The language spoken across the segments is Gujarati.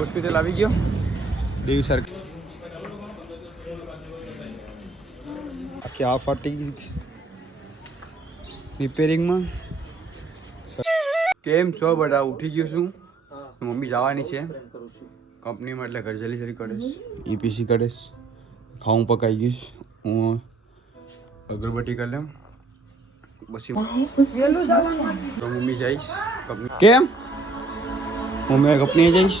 હોસ્પિટલ આવી ગયો દેવી સર આખી આ ફાટી રિપેરિંગમાં કેમ છો બધા ઉઠી ગયો છું મમ્મી જવાની છે કંપનીમાં એટલે ઘર જલ્દી જલ્દી કરીશ ઈપીસી કરીશ ખાવું પકાઈ ગઈશ હું અગરબત્તી કરી લઉં પછી તો મમ્મી જઈશ કંપની કેમ મમ્મી કંપની જઈશ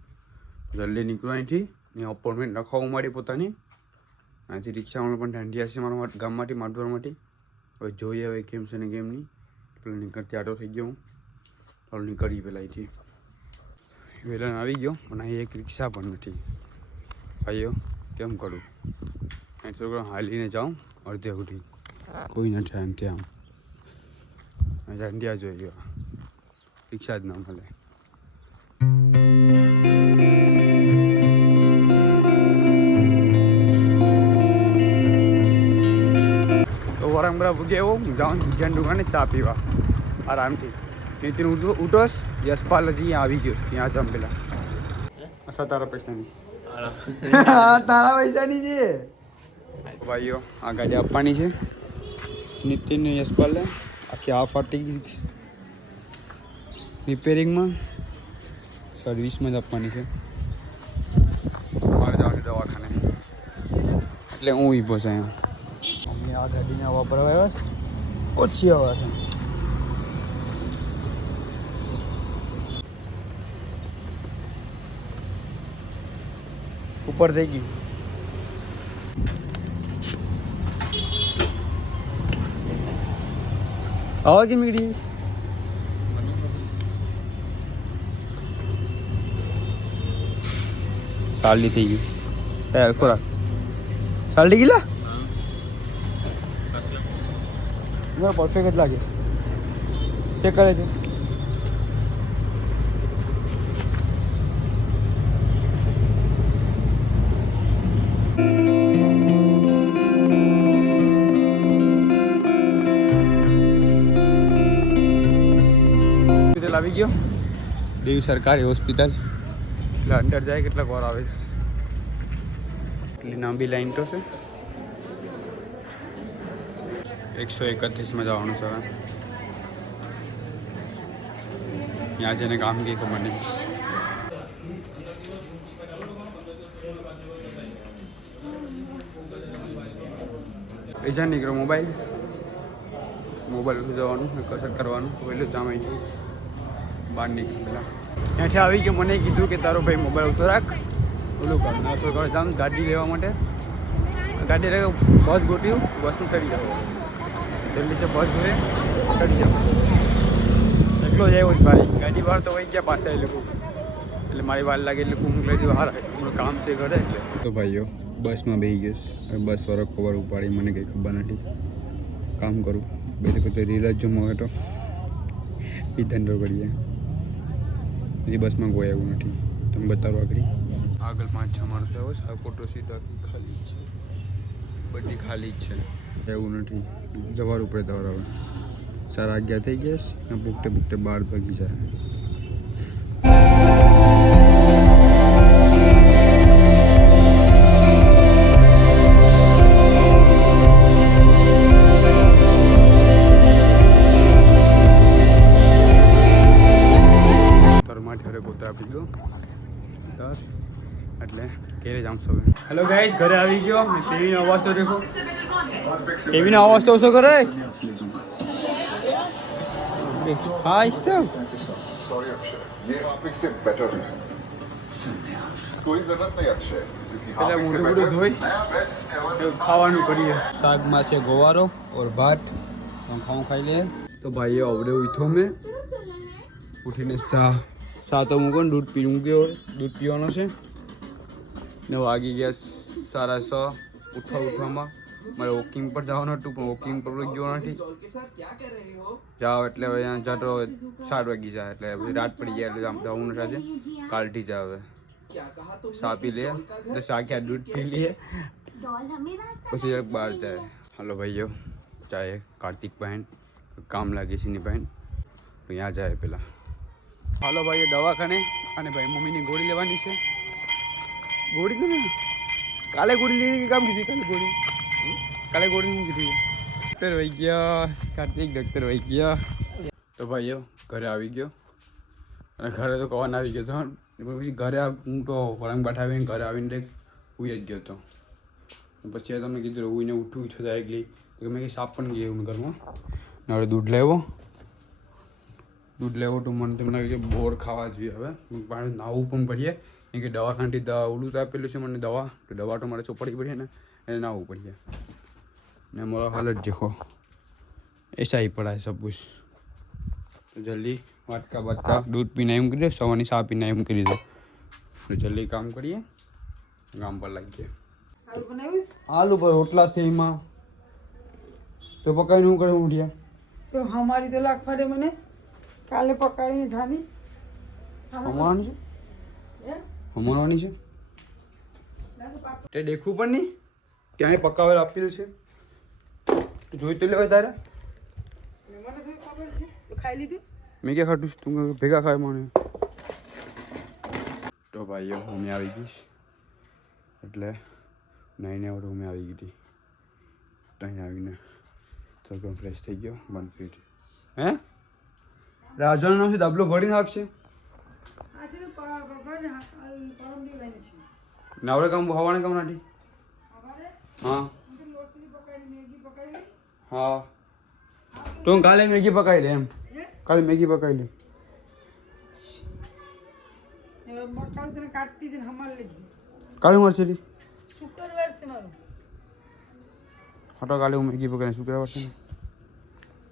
જલ્દી નીકળું અહીંથી. ને અપોઇન્ટમેન્ટ લખાવવું મારી પોતાની. અહીંથી રિક્ષામાં પણ ઠંડી હશે મારા ગામમાંથી માધવરમાંથી હવે જોઈએ હવે કેમ છે ને કેમ નહીં. પેલા નીકળતી આટો થઈ ગયો હું. પેલો નીકળી પેલા અહીંથી. વેલણ આવી ગયો પણ અહીં એક રિક્ષા પણ નથી. ભાઈઓ કેમ કરું? અહીં થોડું હાલીને જાઉં અડધે ઉઠી કોઈ નથી એમ ત્યાં. ઠંડિયા જોઈ ગયો રિક્ષા જ ના મળે. તો વરંગરા ભૂગે એવો હું જાઉં જ્યાં દુકાને ચા પીવા. આરામથી. નીતિન ઉઠો ઉઠોસ યશપાલ હજી અહીંયા આવી ગયો છે. ત્યાં જમ પેલા. અસા તારા પૈસાની છે તારા પૈસાની છે ભાઈઓ આ ગાડી આપવાની છે. નીતિન ને યશપાલને. આખી આ ફાટી ગઈ રિપેરિંગમાં સર્વિસમાં જ આપવાની છે. મારે જવાનું દવાખાને. એટલે હું ઊભો છું અહીંયા. મમ્મી આ ગાડીને હવા ભરવા ઓછી હવા છે. ઉપર થઈ ગઈ. આવા કેમ નીકળી સાલી થઈ ગઈ. તૈયાર ખોરાક. સાલી ગયેલા ના પરફેક્ટ જ લાગે છે ચેક કરે છે હોસ્પિટલ આવી ગયો દેવી સરકારી હોસ્પિટલ એટલે અંદર જાય કેટલાક વાર આવે છે એટલી લાંબી લાઈન તો છે એકસો એકત્રીસમાં જવાનું છે ત્યાં જઈને કામ કે ખબર નહીં પૈસા નીકળ્યો મોબાઈલ. મોબાઈલ ઉઠી જવાનું, ને કસરત કરવાનું. પહેલું જામ આવી બહાર નીકળી પહેલાં ત્યાંથી આવી ગયો, મને કીધું કે તારો ભાઈ મોબાઈલ ઉછો રાખ. ઓલું કર, ના તો જામ ગાડી લેવા માટે. ગાડી બસ ગોટ્યું બસનું ચડી જાવ જલ્દી છે બસ જોઈએ ચડી જાવ એટલો જ આવ્યો ભાઈ. ગાડી વાર તો વહી ગયા પાસે એ લોકો. એટલે મારી વાર લાગે એટલે હું મોકલી દીધું હારા કામ છે ઘરે. એટલે તો ભાઈઓ બસમાં બેસી ગયો બસવાળો બસ વાળો ખબર ઉપાડી મને કંઈ ખબર નથી. કામ કરું. બે પછી રીલ જ જમો હતો એ ધંધો કરીએ. હજી બસમાં કોઈ એવું નથી. તમે બતાવો આગળ. આગળ પાંચ છ માણસો આવ્યો છે. આ ફોટો સીધા ખાલી જ છે. બધી ખાલી જ છે. એવું નથી. જવાર ઉપર દવાર આવે સારા અગિયાર થઈ ગયા છે ને બુકટે બુકટે બાર વાગી જાય. એટલે ઘેરે જામ હેલો ગાઈઝ ઘરે આવી ગયો. ટીવીનો અવાજ તો દેખો. Evine અવાજ olsa göre. Ha işte. પેલા મોટું મોટું ધોઈ ખાવાનું કરીએ શાકમાં છે ગોવારો ઓર ભાત ખાવું ખાઈ લે તો ભાઈ અવડે ઉઠો મેં. ઉઠીને ચા. ચા તો મૂકો ને દૂધ પીવું ગયો દૂધ પીવાનો છે. ને વાગી ગયા સારા સો ઉઠવા ઉઠવામાં મારે વોકિંગ પર જવાનું હતું, પણ વોકિંગ પર ગયો નથી. જાઓ એટલે હવે અહીંયા જતો સાત વાગી જાય, એટલે રાત પડી જાય, એટલે આમ જવું નથી આજે. કાલથી જ આવે. ચા પી લે ચા ક્યાં દૂધ પી લઈએ પછી બહાર જાય. હાલો ભાઈઓ ચાએ કાર્તિક બહેન કામ લાગે છે ની બહેન ત્યાં જાય પેલા. હાલો ભાઈ દવાખાને અને ભાઈ મમ્મીની ગોળી લેવાની છે. ગોળી કાલે ગોળી લીધી કામ કીધી? કાલે ગોળી. કાલે ગોળી નહીં ડોક્ટર વહી ગયા. કાર્તિક ડૉક્ટર વહી ગયા. તો ભાઈઓ, ઘરે આવી ગયો. અને ઘરે તો કવાન આવી ગયો હતો પછી ઘરે હું તો વળંગ બેઠાવીને ઘરે આવીને ઉઈ જ ગયો હતો પછી તમે કીધું ઉઈને ઉઠું છું તો મેં કંઈ સાપ પણ ગયું ઘરમાં. ને હવે દૂધ લેવો. દૂધ લેવો તો મને તમને લાગે છે બોર ખાવા જોઈએ હવે. પાણી નાહવું પણ પડીએ. કેમ કે દવાખાનાથી દવા ઓલું તો આપેલું છે મને દવા. તો દવા તો મારે ચોપડી પડીએ ને એને નાહવું પડીએ. ને મારો હાલત દેખો ऐसा ही पड़ा है सब कुछ तो जल्दी वाटका वाटका दूध पीना एम કરી દે સવારની ચા પીના એમ કરી દે તો જલ્દી કામ કરીએ ગામ પર લાગીએ આલુ બનાવ્યું છે? આલુ પર રોટલા છે એમાં તો પકાવીને હું કરે ઉઠ્યા તો હમારી તો લાખ ફરે મને કાલે પકાવી ધાની હમણાંની છે હે? હમણાંની છે તે દેખવું પણ નહીં ક્યાંય પકાવેલ આપેલું છે જોઈ તો લેવાય તારે. ખાઈ લીધું મેં ક્યાં ખાધું? તું ભેગા ખાય મને. તો ભાઈઓ હું આવી ગઈશ. એટલે નાઈને હવે હું આવી ગઈ હતી. ત્યાં આવીને સગમ ફ્રેશ થઈ ગયો વન ફીટ હે? રાજાનો છે દાબલો ભરીને આપશે આ છે ને પ- પ- પ- ને આ- આ પરમ દી નાવડે કામ હવાને કામ નાટી? હા. હા તું કાલે મેગી પકાવી લે એમ હે કાલે મેગી પકાવી લે હવે મકાન તને કાઢતી છે ને હમાર લેજે કાલે મળશે લી શુક્રવાર છે મારું હટો કાલે હું મેગી પકાવીને શુક્રવાર છે ને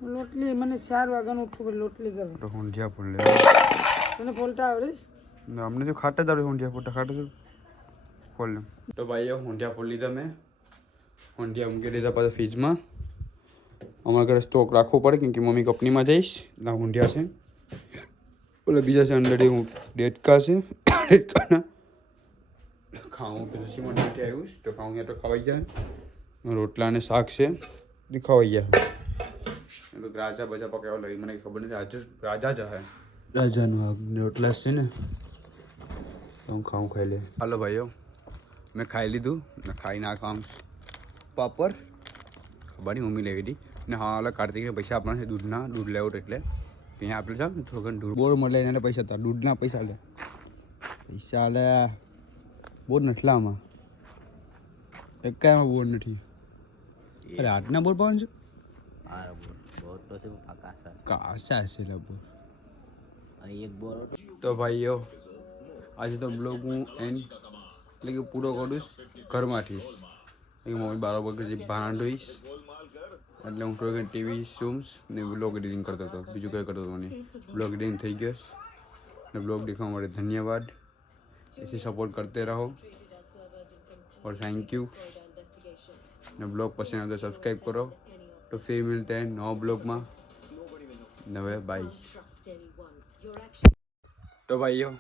લોટલી મને ચાર વાગ્યાનું ઉઠવું પડે લોટલી કરવા તો ઊંધિયા પણ લે તને ફોલતા આવડે છે? ને અમને તો ખાટા જ આવડે ઊંધિયા ફોટા ખાટા તો ખોલ લે તો ભાઈઓ ઊંધિયા ફોલ લીધા મેં ઊંધિયા મૂકી દીધા પાછા ફ્રીજમાં અમારા ઘરે સ્ટોક રાખવો પડે કેમ કે મમ્મી કંપનીમાં જઈશ. ના ઊંધિયા છે. ઓલા બીજા છે અંદર હું ડેટકા છે. ડેટકાના ખાવું પેલું સીમણ માટે આવ્યું તો તો ખાવું તો ખવાઈ જાય. રોટલા અને શાક છે. એ ખવાઈ જાય. તો રાજા બજા પકાવવા લઈ મને ખબર નથી. આજે રાજા જ હે. રાજાનું રોટલા છે ને. હું ખાઉં ખાઈ લે હાલો ભાઈઓ. મેં ખાઈ લીધું. ખાઈ નાખવા પાપડ. ખબર નહીં, મમ્મી લેવી હતી. ને હા ઓલા કાર્તિકને પૈસા આપવાના છે દૂધના દૂધ લેવું એટલે. ત્યાં આપણે છે ને થોડું દૂધ. બોર મળે એને પૈસા હતા. દૂધના પૈસા લે. પૈસા લે. બોર નથી આમાં એક કાંઈ બોર નથી. અરે આજના બોર પાવાનું છે? કાસા છે. લા બોર. અહીં એક બોર તો ભાઈઓ આજે તો બ્લોગ હું એન એટલે કે પૂરો કરું ઘરમાંથી. મમ્મી બારોબર જે ભાન ધોઈશ એટલે હું થોડી ઘણી ટીવી શૂમ્સ ને બ્લોગ એડિટિંગ કરતો હતો બીજું કંઈ કરતો હતો નહીં બ્લોગ એડિટિંગ થઈ ગયો છે. ને બ્લોગ દેખવા માટે ધન્યવાદ એથી સપોર્ટ કરતે રહો और थैंक यू ને બ્લોગ પસંદ આવે તો સબસ્ક્રાઈબ કરો તો ફિર મિલતે हैं નવા બ્લોગમાં નવે બાય તો ભાઈઓ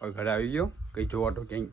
હવે ઘરે આવી ગયો કંઈ જોવા તો ક્યાંય